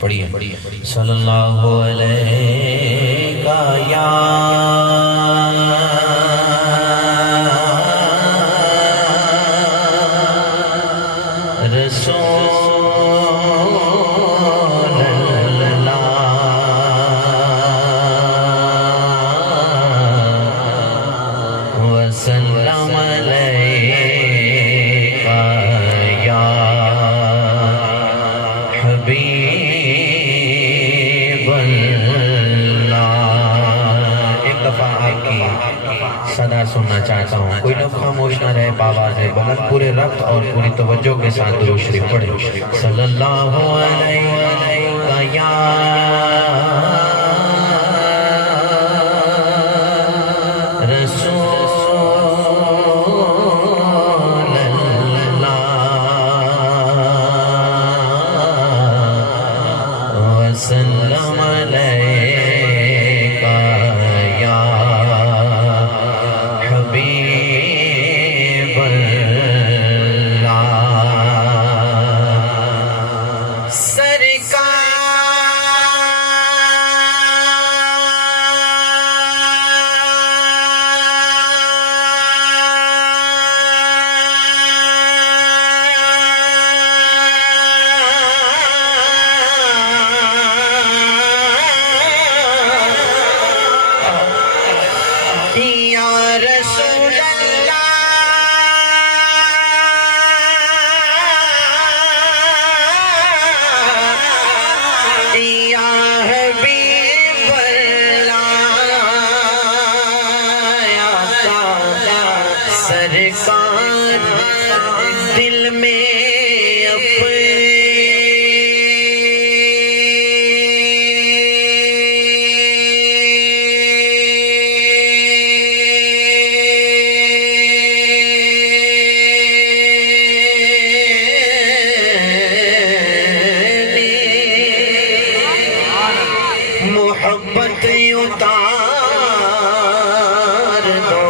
پڑھیے صلی اللہ علیہ یا صدا سننا چاہتا ہوں، کوئی لب خاموش نہ رہے، بآواز بلند پورے ربط اور پوری توجہ کے ساتھ درود شریف پڑھیں صلی اللہ علیہ یا رسول اللہ وسلم علیہ دل میں محبت اتار دو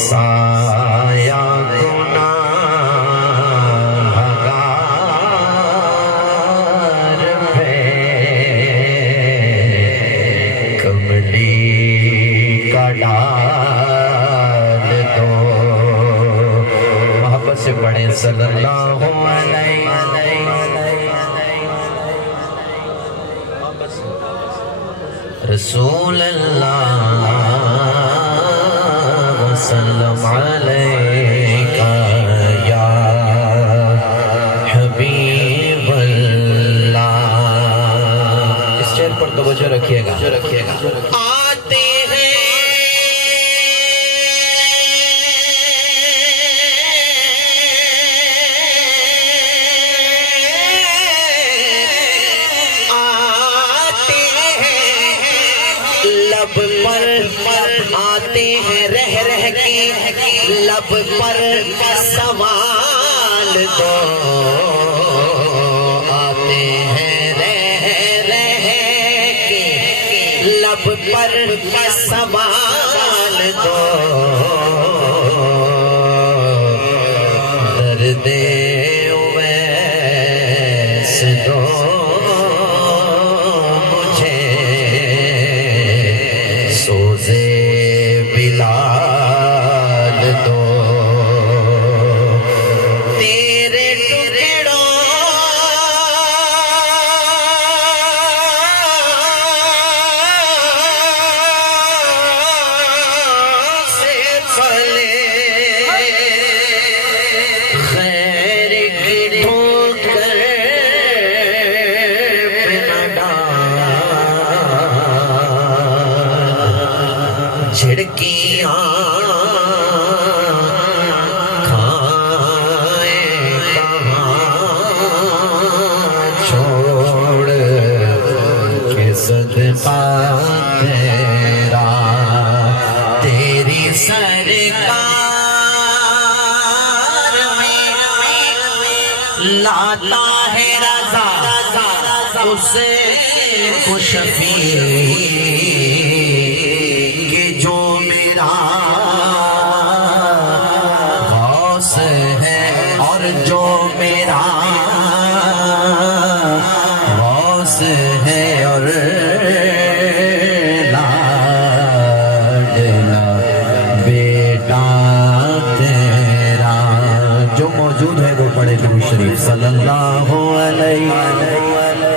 سایہ گناہگار پہ کملی کا ڈال دو محبت سے پڑھیں صلی اللہ علیہ رسول اللہ وسلم علیکہ یا حبیب اللہ اس چہر پر توجہ رکھیے گا آتے ہیں لب پر آتے ہیں رہ کے لب پر سوال دو آتے ہیں رہ کے لب پر سوال دو درد اویس دو سوزے بلال دو تیرے ٹکڑوں سے پھلے خیر کی ٹھوکر پہ نہ ڈال جھڑکیاں کھائیں کہاں چھوڑ کے صدقہ تیرا تیری سرکار میں لاتا ہے رضا اسے شفیع کہ جو میرا غوث ہے اور جو میرا غوث ہے اور لاڈلا بیٹا تیرا، جو موجود ہے وہ پڑھے درود شریف صلی اللہ علیہ وسلم۔